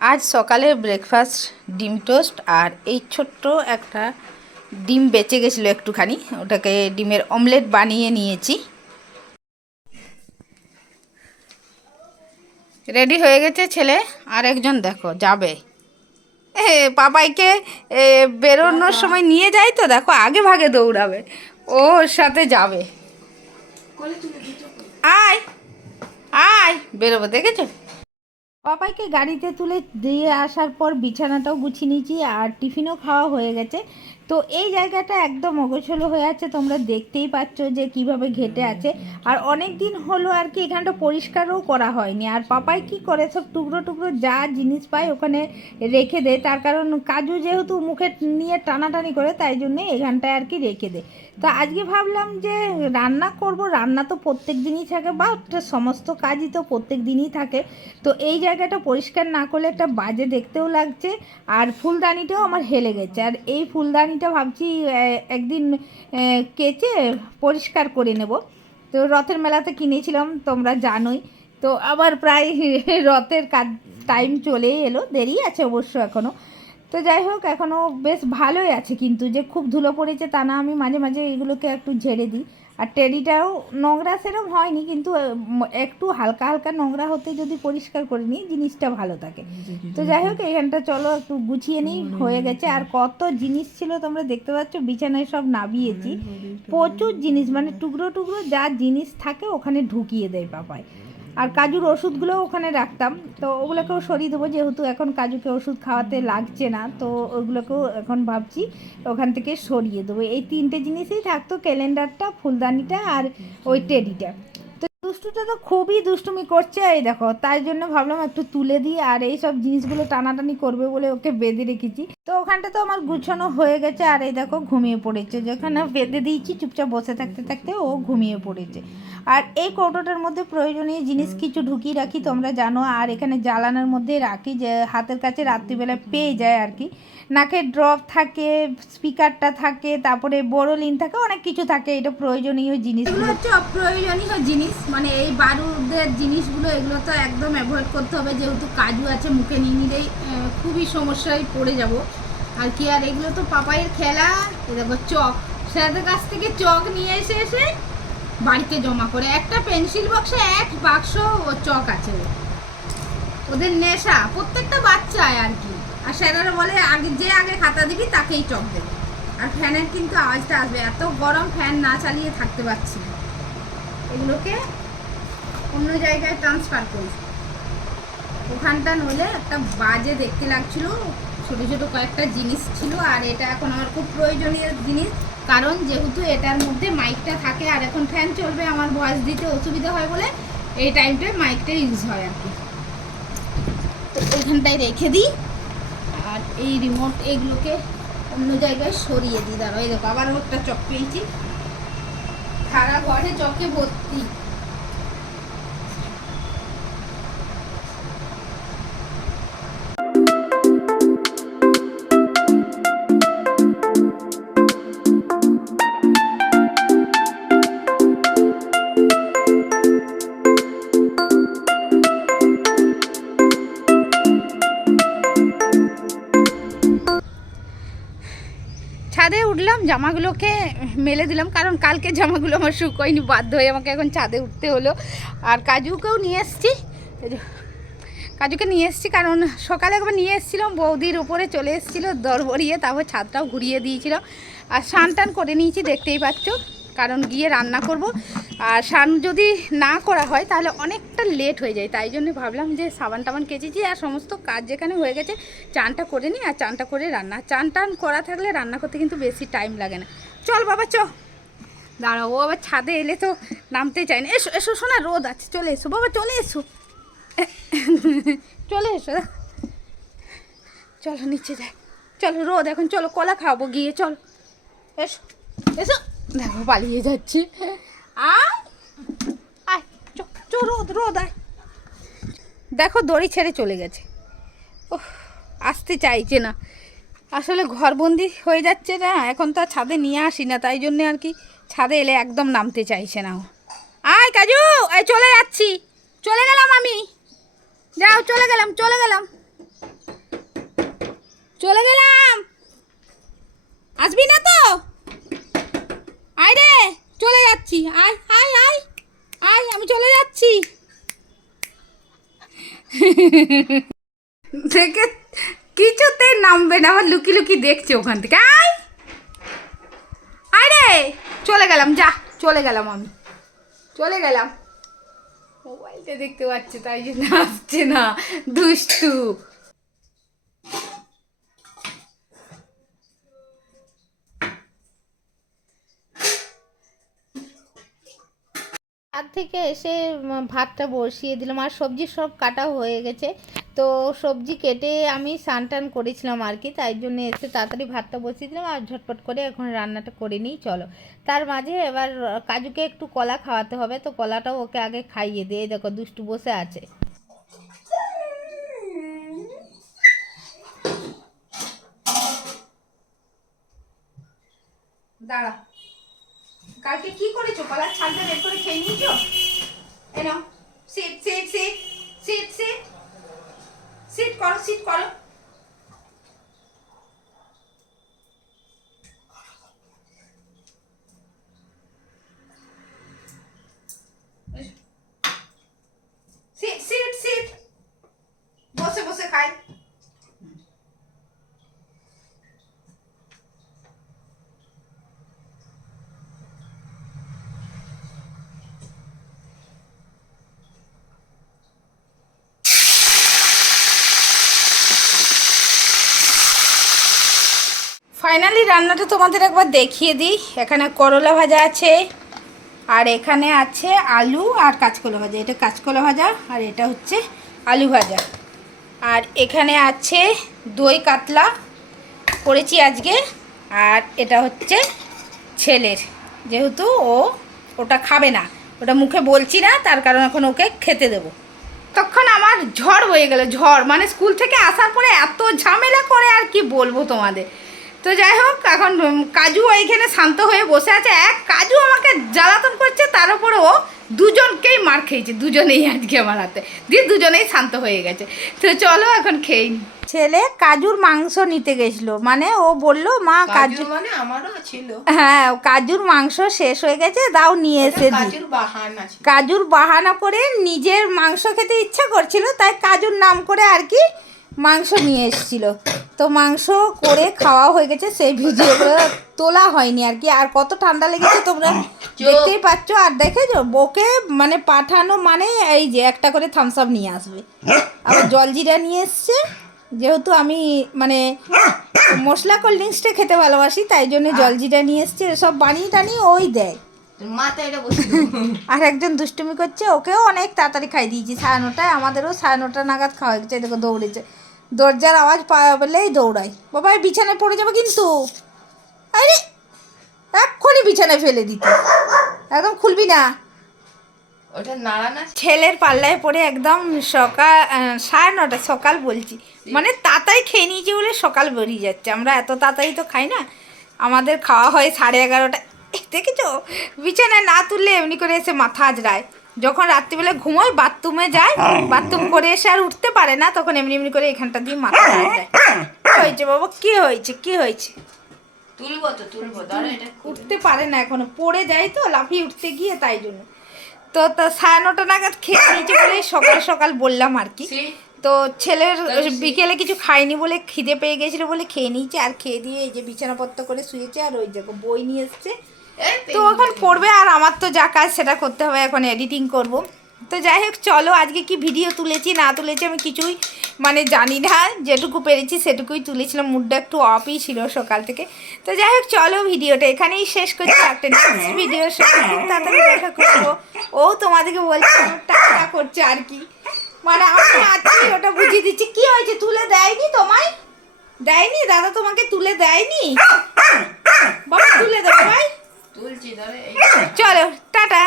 আজ সকালের ব্রেকফাস্ট ডিম টোস্ট আর এই ছোট্ট একটা ডিম বেঁচে গেছিল একটুখানি। ওটাকে ডিমের অমলেট বানিয়ে নিয়েছি। রেডি হয়ে গেছে ছেলে? আর একজন দেখো যাবে। এ, পাপাইকে বেরোনোর সময় নিয়ে যায় তো? দেখো আগে ভাগে দৌড়াবে। ওর সাথে যাবে। আয় আয় বেরোবো দেখেছ? পাপাইকে গাড়িতে তুলে দিয়ে আসার পর বিছানাটাও গুছিয়ে নিয়েছি আর টিফিনও খাওয়া হয়ে গেছে। তো এই জায়গাটা একদম অগোছলো হয়ে আছে, তোমরা দেখতেই পাচ্ছ যে কীভাবে ঘেটে আছে। আর অনেক দিন হলো আর কি এখানটা পরিষ্কারও করা হয়নি। আর পাপাই কি করে, সব টুকরো টুকরো যা জিনিস পায় ওখানে রেখে দেয়। তার কারণ কাজু যেহেতু মুখে নিয়ে টানাটানি করে, তাই জন্যে এখানটায় আর কি রেখে দেয়। তো আজকে ভাবলাম যে রান্না করব, রান্না তো প্রত্যেক দিনই থাকে, বা সমস্ত কাজই তো প্রত্যেক দিনই থাকে। তো এই জায়গাটা পরিষ্কার না করলে একটা বাজে দেখতেও লাগছে, আর ফুলদানিটাও আমার হেলে গেছে। আর এই ফুলদানিটা ভাবছি একদিন কেচে পরিষ্কার করে নেব। তো রথের মেলাতে কিনেছিলাম, তোমরা জানোই। তো আবার প্রায় রথের কাজ টাইম চলেই এলো, দেরি আছে অবশ্য এখনও তো যাই হোক এখনও বেশ ভালোই আছে কিন্তু যে খুব ধুলো পড়েছে তা না আমি মাঝে মাঝে এগুলোকে একটু ঝেড়ে দিই। আর টেডিটাও নোংরা সেরকম হয়নি কিন্তু একটু হালকা হালকা নোংরা হতে যদি পরিষ্কার করে নিই জিনিসটা ভালো থাকে। তো যাই হোক এখানটা চলো একটু গুছিয়ে নিই হয়ে গেছে। আর কত জিনিস ছিল তোমরা দেখতে পাচ্ছ বিছানায় সব নাবিয়েছি। প্রচুর জিনিস মানে টুকরো টুকরো যা জিনিস থাকে ওখানে ঢুকিয়ে দেয় পাপায় আর কাজুর ওষুধগুলো ওখানে রাখতাম। তো ওগুলোকেও সরিয়ে দেবো, যেহেতু এখন কাজুকে ওষুধ খাওয়াতে লাগছে না, তো ওগুলোকেও এখন ভাবছি ওখান থেকে সরিয়ে দেবো। এই তিনটে জিনিসই থাকতো, ক্যালেন্ডারটা, ফুলদানিটা আর ওই টেডিটা। তো দুষ্টুটা তো খুবই দুষ্টুমি করছে, এই দেখো, তাই জন্য ভাবলাম একটু তুলে দিই, আর এই সব জিনিসগুলো টানাটানি করবে বলে ওকে বেঁধে রেখেছি। তো ওখানটা তো আমার গুছানো হয়ে গেছে আর এই দেখো ঘুমিয়ে পড়েছে। যেখানে বেঁধে দিয়েছি চুপচাপ বসে থাকতে থাকতে ও ঘুমিয়ে পড়েছে। আর এই কৌটোটার মধ্যে প্রয়োজনীয় জিনিস কিছু ঢুকিয়ে রাখি তোমরা জানো আর এখানে জ্বালানোর মধ্যে রাখি যে হাতের কাছে রাত্রিবেলা পেয়ে যায় আর কি। নাকের ড্রপ থাকে স্পিকারটা থাকে তারপরে বোরোলিন থাকে অনেক কিছু থাকে এটা প্রয়োজনীয় জিনিস। এগুলো হচ্ছে অপ্রয়োজনীয় জিনিস মানে এই বারুদের জিনিসগুলো এগুলো তো একদম অ্যাভয়েড করতে হবে যেহেতু কাজু আছে মুখে নিয়ে নিলেই খুবই সমস্যায় পড়ে যাব। আর কি, আর এগুলো তো পাপাইয়ের খেলা। দেখো চক। স্যারদের কাছ থেকে চক নিয়ে এসে এসে বাড়িতে জমা করে। একটা পেন্সিল বক্সে এক বাক্স ও চক আছে। ওদের নেশা, প্রত্যেকটা বাচ্চায় আর কি। আর স্যারেরা বলে, আগে যে আগে খাতা দিবি, তাকেই চক দেবে। আর ফ্যানের কিন্তু আওয়াজটা আসবে। এত গরম ফ্যান না চালিয়ে থাকতে পারছি এগুলোকে অন্য জায়গায় ট্রান্সফার করি। ওখানটা নইলে একটা বাজে দেখতে লাগছিল। ছোটো ছোটো কয়েকটা জিনিস ছিল আর এটা এখন আমার খুব প্রয়োজনীয় জিনিস। কারণ যেহেতু এটার মধ্যে মাইকটা থাকে আর এখন ফ্যান চলবে, আমার ভয়েস দিতে অসুবিধা হয় বলে এই টাইমটায় মাইকটা ইউজ হয় আর কি। তো ওইখানটায় রেখে দিই আর এই রিমোট এগুলোকে অন্য জায়গায় সরিয়ে দিই। দাঁড়াও, এই দেখো আবারও একটা চক পেয়েছি সারা ঘরে চকে ভর্তি। ছাদে উঠলাম জামাগুলোকে মেলে দিলাম, কারণ কালকে জামাগুলো আমার শুকোয়নি, বাধ্য হয়ে আমাকে এখন চাঁদে উঠতে হলো। আর কাজুকেও নিয়ে এসছি। কাজুকে নিয়ে এসছি, কারণ সকালে একবার নিয়ে এসেছিলাম, বৌদির উপরে চলে এসেছিল দরবরিয়ে তারপর ছাদটাও ঘুরিয়ে দিয়েছিল। আর স্নান টান করে নিয়েছি, দেখতেই পাচ্ছ। কারণ গিয়ে রান্না করব। আর স্নান যদি না করা হয়, তাহলে অনেকটা লেট হয়ে যায়। তাই জন্য ভাবলাম যে সাবান টাবান কেচেছি আর সমস্ত কাজ যেখানে হয়ে গেছে, চানটা করে নিই আর চানটা করে রান্না। চান টান করা থাকলে রান্না করতে কিন্তু বেশি টাইম লাগে না। চল বাবা, চ। দাঁড়াও, ও আবার ছাদে এলে তো নামতে চায় না। এসো এসো শোনা রোদ আছে, চলে এসো। বাবা, চলে এসো। চলে এসো। চলো, নিচে যাই। চলো, রোদ, এখন চলো, কলা খাওয়াবো, গিয়ে চল। এসো এসো। দেখো, পালিয়ে যাচ্ছি। আয়! রোদ রোদ, আয়। দেখো, দড়ি ছেড়ে চলে গেছে। ও আসতে চাইছে না। আসলে ঘরবন্দি হয়ে যাচ্ছে না, এখন তো ছাদে নিয়ে আসি না, তাই জন্যে আর কি ছাদে এলে একদম নামতে চাইছে না ও। আয়, কাজু! এই, চলে যাচ্ছি। চলে গেলাম আমি। যাও, চলে গেলাম চলে গেলাম। চলে গেলাম! আসবি না তো? আয় রে, চলে যাচ্ছি। আয় আয় আয়। আয়, আমি চলে যাচ্ছি। দেখে কিছুতে নামবে না, আবার লুকি লুকি দেখছে ওখান থেকে। আয়! আয় রে! চলে গেলাম, যা, চলে গেলাম আমি। চলে গেলাম। মোবাইলটা দেখতে পাচ্ছে, তাই জন্য আসছে না। দুষ্টু। থেকে এসে ভাতটা বসিয়ে দিলাম। আর সবজি সব কাটা হয়ে গেছে। তো সবজি কেটে আমি স্নান টান করেছিলাম আর কি। তাই জন্য এসে তাড়াতাড়ি ভাতটা বসিয়ে দিলাম আর ঝটপট করে এখন রান্নাটা করে নিই, চলো। তার মাঝে এবার কাজুকে একটু কলা খাওয়াতে হবে। তো কলাটাও ওকে আগে খাইয়ে দিয়ে, দেখো দুষ্টু বসে আছে। দাঁড়া। কালকে কি করেছ? কলার ছালটা বের করে খেয়ে নিয়েছো? এনো sit sit sit sit sit sit করো সিট করো সিট সিট সিট বসে বসে খাই ফাইনালি রান্নাটা তোমাদের একবার দেখিয়ে দিই। এখানে করলা ভাজা আছে, আর এখানে আছে আলু আর কাঁচকলা ভাজা। এটা কাঁচকলা ভাজা আর এটা হচ্ছে আলু ভাজা। আর এখানে আছে দই কাতলা করেছি আজকে, আর এটা হচ্ছে ছেলের। যেহেতু ও ওটা খাবে না, ওটা মুখে বলছি না, তার কারণ এখন ওকে খেতে দেবো। তখন আমার ঝড় হয়ে গেল, ঝড়। মানে স্কুল থেকে আসার পরে এত ঝামেলা করে আর কি বলব তোমাদের? তো যাই হোক এখন কাজু এইখানে শান্ত হয়ে বসে আছে। এক কাজু আমাকে জ্বালাতন করছে তার উপরে ও দুজনকেই মার খেয়েছে। দুজনেই আজকে আমার হাতে। দিয়ে দুজনেই শান্ত হয়ে গেছে। তো চলো এখন খেয়ে ছেলে কাজুর মাংস নিতে গেছিল। মানে ও বলল মা কাজু কাজু মানে আমারও ছিল। হ্যাঁ কাজুর মাংস শেষ হয়ে গেছে দাও নিয়ে এসে কাজুর বাহানা কাজুর বাহানা করে নিজের মাংস খেতে ইচ্ছা করছিল তাই কাজুর নাম করে আর কি মাংস নিয়ে এসেছিল। তো মাংস করে খাওয়া হয়ে গেছে সেই ভিডিওগুলো তোলা হয়নি আর কি। আর কত ঠান্ডা লেগেছে তোমরা দেখতেই পাচ্ছ। আর দেখেছ বকে মানে পাঠানো মানে এই যে একটা করে থামস আপ নিয়ে আসবে। আবার জলজিরা নিয়ে এসছে। যেহেতু আমি মানে মশলা কোল্ড ড্রিঙ্কসটা খেতে ভালোবাসি তাই জন্য জলজিরা নিয়ে এসছে। সব বানিয়ে টানিয়ে ওই দেয়। আর একজন দুষ্টুমি করছে ওকেও অনেক তাড়াতাড়ি খাই দিয়েছি। সাড়ে নটায় আমাদেরও সাড়ে নটা নাগাদ খাওয়া গেছে দেখো দৌড়েছে। দরজার আওয়াজ পাওয়া বলেই দৌড়াই বাবা বিছানায় পড়ে যাবে কিন্তু। আরে এক্ষুনি বিছানায় ফেলে দিতে। একদম খুলবি না। ওটা নাড়া না? ছেলের পাল্লায় পড়ে একদম সকাল সাড়ে নটা সকাল বলছি। মানে তাড়াতাড়ি খেয়ে নিয়েছি বলে সকাল বেরিয়ে যাচ্ছে। আমরা এত তাড়াতাড়ি তো খাই না। আমাদের খাওয়া হয় সাড়ে এগারোটা দেখেছ? বিছানায় না তুললে এমনি করে এসে মাথা আজরায় যখন রাত্রিবেলা ঘুমোয় বাথরুমে যায় বাথরুম করে এসে আর উঠতে পারে না তখন এমনি এমনি করে এখানটা দিয়ে মাথা আজরায় কি হয়েছে বাবা? কি হয়েছে? কি হয়েছে? তুলবো তো তুলবো এটা উঠতে পারে না এখনও। পড়ে যায় তো লাফিয়ে উঠতে গিয়ে তাই জন্য। তো তা সাড়ে নটা নাগাদ খেয়ে নিয়েছে বলে সকাল সকাল বললাম আর কি। তো ছেলের বিকেলে কিছু খায়নি বলে খিদে পেয়ে গেছিল বলে খেয়ে নিয়েছে। আর খেয়ে দিয়ে এই যে বিছানাপত্র করে শুয়েছে আর ওই দেখো বই নিয়ে এসছে। তো এখন পড়বে আর আমার তো যা কাজ সেটা করতে হবে, এখন এডিটিং করব। তো যাই হোক, চলো আজকে কি ভিডিও তুলেছি, না তুলেছি আমি কিছুই মানে জানি না। যেটুকু পেরেছি সেটুকুই তুলেছিলাম, মুডটা একটু অফই ছিল সকাল থেকে। তো যাই হোক, চলো ভিডিওটা এখানেই শেষ করছি। একটা নেক্সট ভিডিও তাড়াতাড়ি দেখা করব। ও তোমাদেরকে বলছে টাকা করছে আর কি। মানে আমি আছি, ওটা বুঝিয়ে দিচ্ছি। কি হয়েছে, তুলে দেয়নি তোমায়? দেয়নি? দাদা তোমাকে তুলে দেয়নি? বাবা, তুলে দেবো ভাই। চলো টাটা।